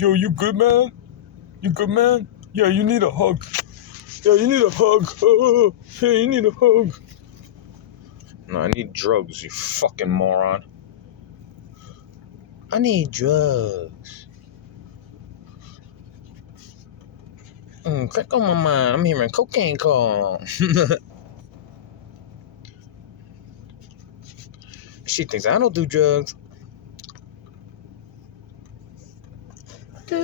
Yo, you good, man? You good, man? Yeah, you need a hug. Yeah, you need a hug. Oh, yeah, you need a hug. No, I need drugs, you fucking moron. I need drugs. Crack on my mind. I'm hearing cocaine call. She thinks I don't do drugs. You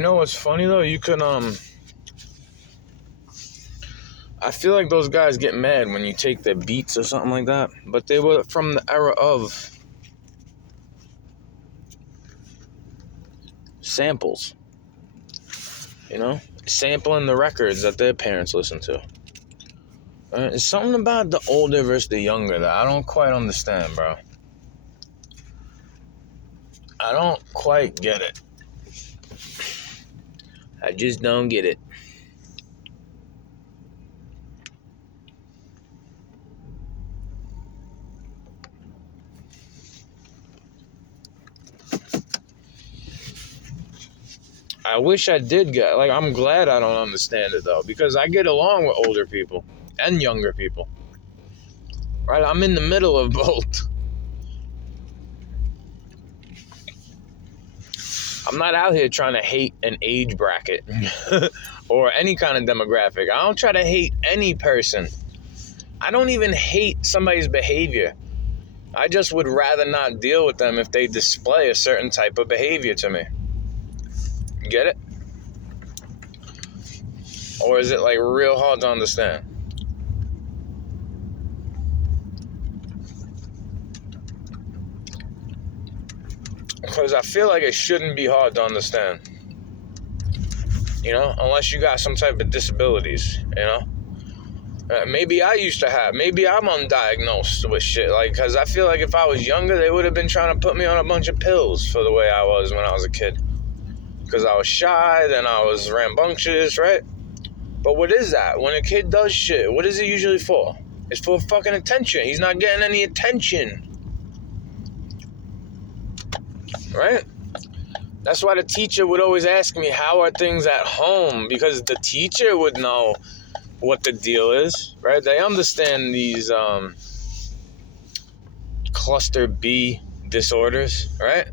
know what's funny though? You can I feel like those guys get mad when you take their beats or something like that, but they were from the era of samples. You know, sampling the records that their parents listened to. It's something about the older versus the younger that I don't quite understand, bro. I don't quite get it. I just don't get it. I wish I did get, like, I'm glad I don't understand it, though, because I get along with older people and younger people. Right? I'm in the middle of both. I'm not out here trying to hate an age bracket or any kind of demographic. I don't try to hate any person. I don't even hate somebody's behavior. I just would rather not deal with them if they display a certain type of behavior to me. Get it? Or is it like real hard to understand? Because I feel like it shouldn't be hard to understand. You know, unless you got some type of disabilities, you know? Maybe I used to have. Maybe I'm undiagnosed with shit. Like, because I feel like if I was younger, they would have been trying to put me on a bunch of pills for the way I was when I was a kid. Because I was shy, then I was rambunctious, right? But what is that? When a kid does shit, what is it usually for? It's for fucking attention. He's not getting any attention. Right? That's why the teacher would always ask me, how are things at home? Because the teacher would know what the deal is, right? They understand these cluster B disorders, right?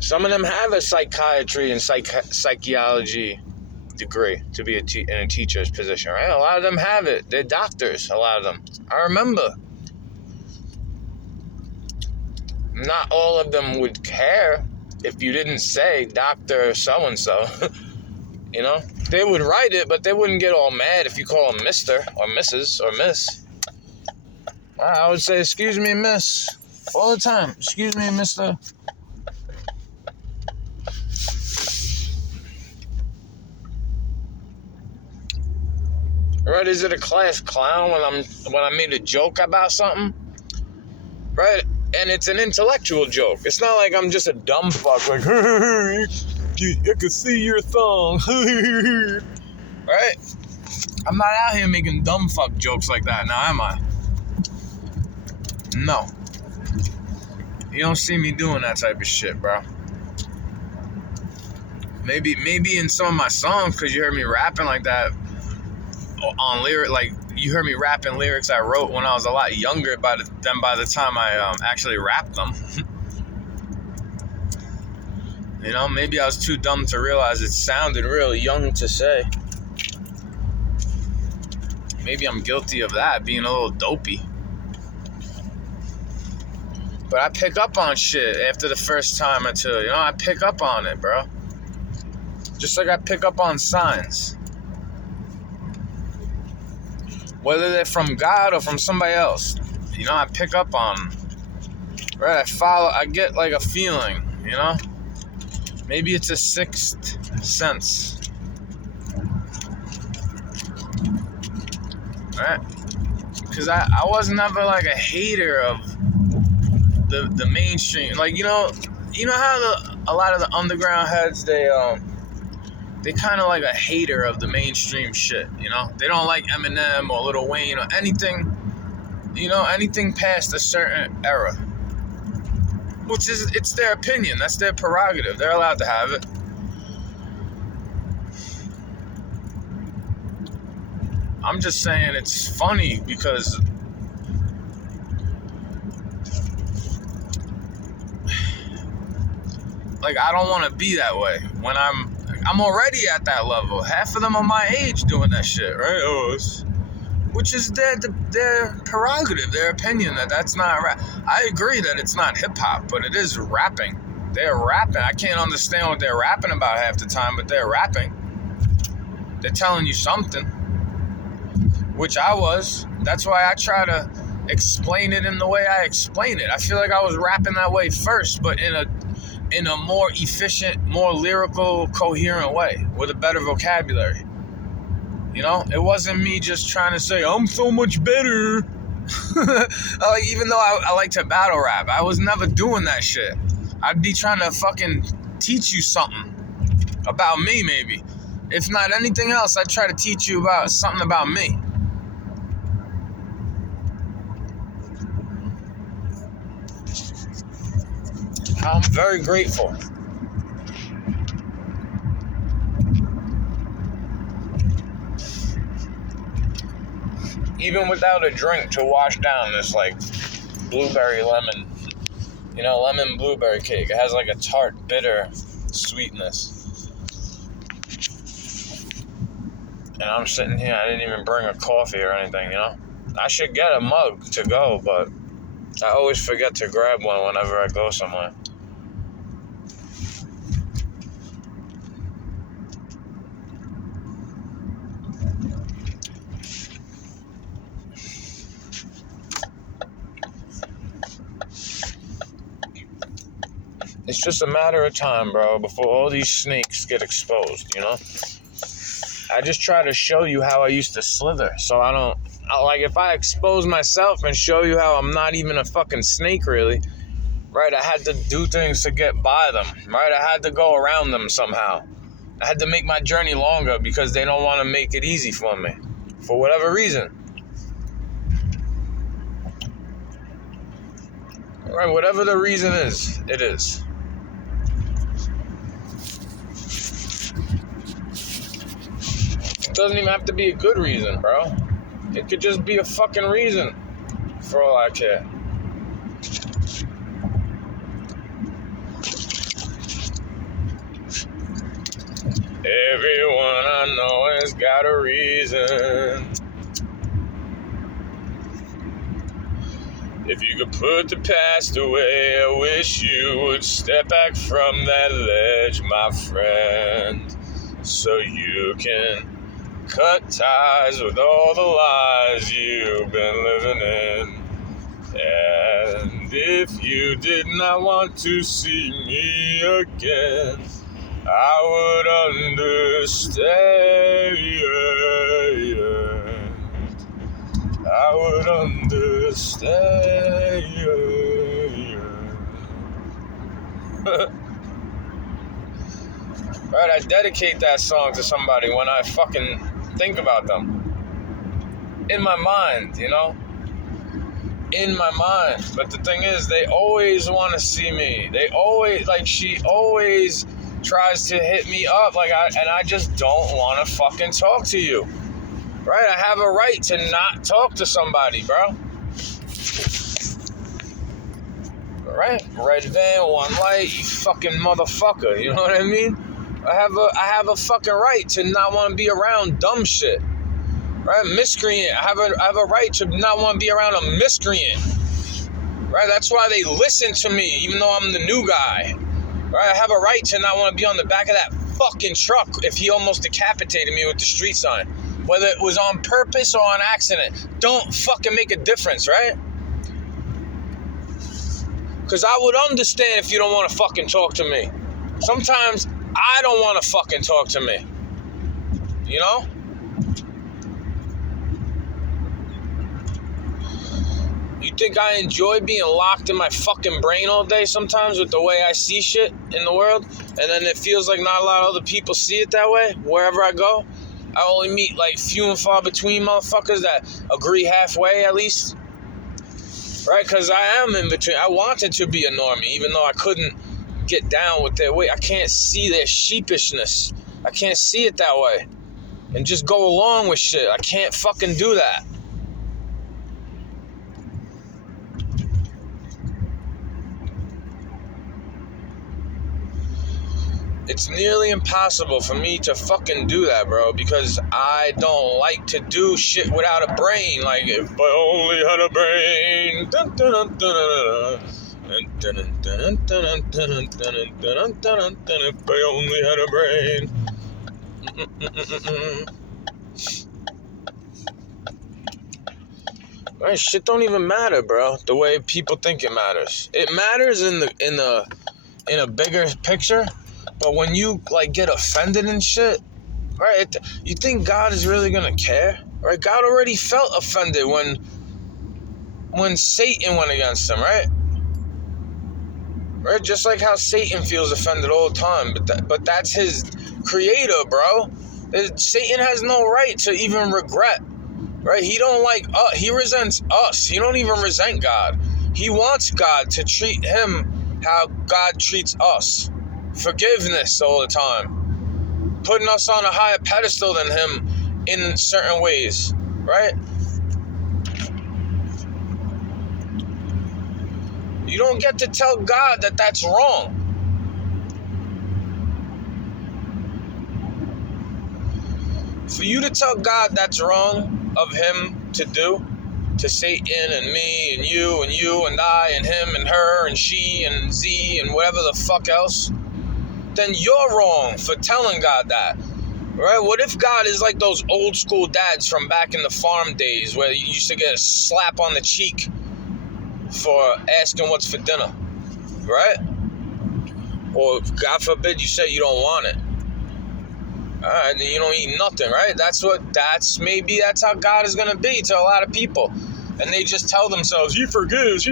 Some of them have a psychiatry and psychology degree to be in a teacher's position, right? A lot of them have it. They're doctors, a lot of them. I remember. Not all of them would care if you didn't say Dr. So-and-so. You know? They would write it, but they wouldn't get all mad if you call them Mr. or Mrs. or Miss. I would say, excuse me, Miss. All the time. Excuse me, Mr. Right? Is it a class clown when I made a joke about something? Right? And it's an intellectual joke. It's not like I'm just a dumb fuck, like, I can see your thumb. Right? I'm not out here making dumb fuck jokes like that now, am I? No. You don't see me doing that type of shit, bro. Maybe in some of my songs, because you heard me rapping like that on lyric, like, you heard me rapping lyrics I wrote when I was a lot younger than by the time I actually rapped them. You know, maybe I was too dumb to realize it sounded real young to say. Maybe I'm guilty of that, being a little dopey. But I pick up on shit after the first time or two. You know, I pick up on it, bro. Just like I pick up on signs. Whether they're from God or from somebody else. You know, I pick up on them. Right? I get like a feeling, you know? Maybe it's a sixth sense. Right? Because I was never like a hater of the mainstream. Like, you know, You know how a lot of the underground heads, they kind of like a hater of the mainstream shit, you know? They don't like Eminem or Lil Wayne or anything, you know, anything past a certain era. Which is, it's their opinion. That's their prerogative. They're allowed to have it. I'm just saying it's funny because like I don't want to be that way when I'm already at that level. Half of them are my age doing that shit, right? Which is their prerogative, their opinion that's not rap. I agree that it's not hip hop, but it is rapping. They're rapping. I can't understand what they're rapping about half the time, but they're rapping. They're telling you something, which I was. That's why I try to explain it in the way I explain it. I feel like I was rapping that way first, but in a more efficient, more lyrical, coherent way with a better vocabulary. You know, it wasn't me just trying to say, I'm so much better. Like, even though I like to battle rap, I was never doing that shit. I'd be trying to fucking teach you something about me, maybe. If not anything else, I'd try to teach you about something about me. I'm very grateful. Even without a drink to wash down this, like, blueberry lemon, you know, lemon blueberry cake. It has, like, a tart, bitter sweetness. And I'm sitting here, I didn't even bring a coffee or anything, you know? I should get a mug to go, but I always forget to grab one whenever I go somewhere. It's just a matter of time, bro, before all these snakes get exposed, you know? I just try to show you how I used to slither, so like, if I expose myself and show you how I'm not even a fucking snake, really, right? I had to do things to get by them, right? I had to go around them somehow. I had to make my journey longer because they don't want to make it easy for me, for whatever reason. Right? Whatever the reason is, it is. It doesn't even have to be a good reason, bro. It could just be a fucking reason, for all I care. Everyone I know has got a reason. If you could put the past away, I wish you would step back from that ledge, my friend, so you can cut ties with all the lies you've been living in. And if you did not want to see me again, I would understand. I would understand. Right, I dedicate that song to somebody when I fucking think about them. In my mind, you know? In my mind. But the thing is, they always want to see me. They always, like, she always tries to hit me up, like, I just don't want to fucking talk to you. Right? I have a right to not talk to somebody, bro. Right? Red van, one light, you fucking motherfucker. You know what I mean? I have a fucking right to not want to be around dumb shit. Right? Miscreant. I have a right to not want to be around a miscreant. Right? That's why they listen to me, even though I'm the new guy. Right? I have a right to not want to be on the back of that fucking truck if he almost decapitated me with the street sign. Whether it was on purpose or on accident. Don't fucking make a difference, right? Because I would understand if you don't want to fucking talk to me. Sometimes I don't want to fucking talk to me. You know? You think I enjoy being locked in my fucking brain all day sometimes with the way I see shit in the world? And then it feels like not a lot of other people see it that way wherever I go. I only meet like few and far between motherfuckers that agree halfway at least. Right? Because I am in between. I wanted to be a normie even though I couldn't get down with their way. I can't see their sheepishness. I can't see it that way. And just go along with shit. I can't fucking do that. It's nearly impossible for me to fucking do that, bro, because I don't like to do shit without a brain. Like, if I only had a brain. Dun, dun, dun, dun, dun. If I only had a brain. Right, shit don't even matter, bro. The way people think it matters. It matters in a bigger picture. But when you, like, get offended and shit, right, you think God is really gonna care? Right? God already felt offended when Satan went against him, right? Right? Just like how Satan feels offended all the time. But that's his creator, bro. Satan has no right to even regret, right? He don't like us. He resents us. He don't even resent God. He wants God to treat him how God treats us. Forgiveness all the time, putting us on a higher pedestal than him in certain ways, right? You don't get to tell God that that's wrong. For you to tell God that's wrong of him to do, to Satan and me and you and I and him and her and she and Z and whatever the fuck else, then you're wrong for telling God that, right? What if God is like those old school dads from back in the farm days where you used to get a slap on the cheek for asking what's for dinner, right? Or God forbid you say you don't want it. All right, then you don't eat nothing, right? Maybe that's how God is going to be to a lot of people. And they just tell themselves, he forgives.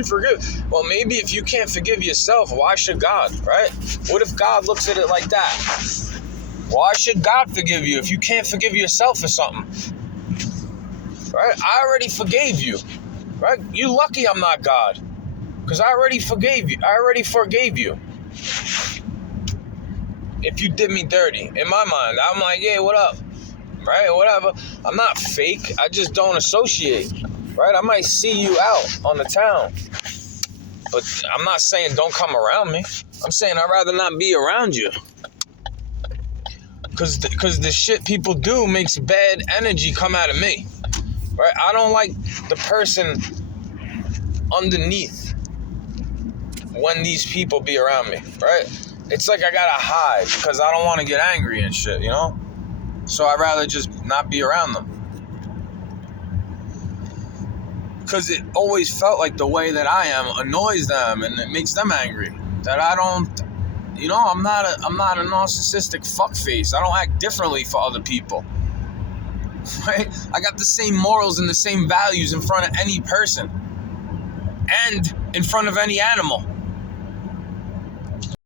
Well, maybe if you can't forgive yourself, why should God, right? What if God looks at it like that? Why should God forgive you if you can't forgive yourself for something? Right? I already forgave you, right? You lucky I'm not God, because I already forgave you. If you did me dirty, in my mind, I'm like, yeah, what up? Right? Whatever. I'm not fake. I just don't associate. Right? I might see you out on the town. But I'm not saying don't come around me. I'm saying I'd rather not be around you. Because the shit people do makes bad energy come out of me. Right? I don't like the person underneath when these people be around me. Right? It's like I gotta hide because I don't want to get angry and shit, you know? So I'd rather just not be around them. Because it always felt like the way that I am annoys them and it makes them angry. That I don't, you know, I'm not a narcissistic fuckface. I don't act differently for other people. Right? I got the same morals and the same values in front of any person. And in front of any animal.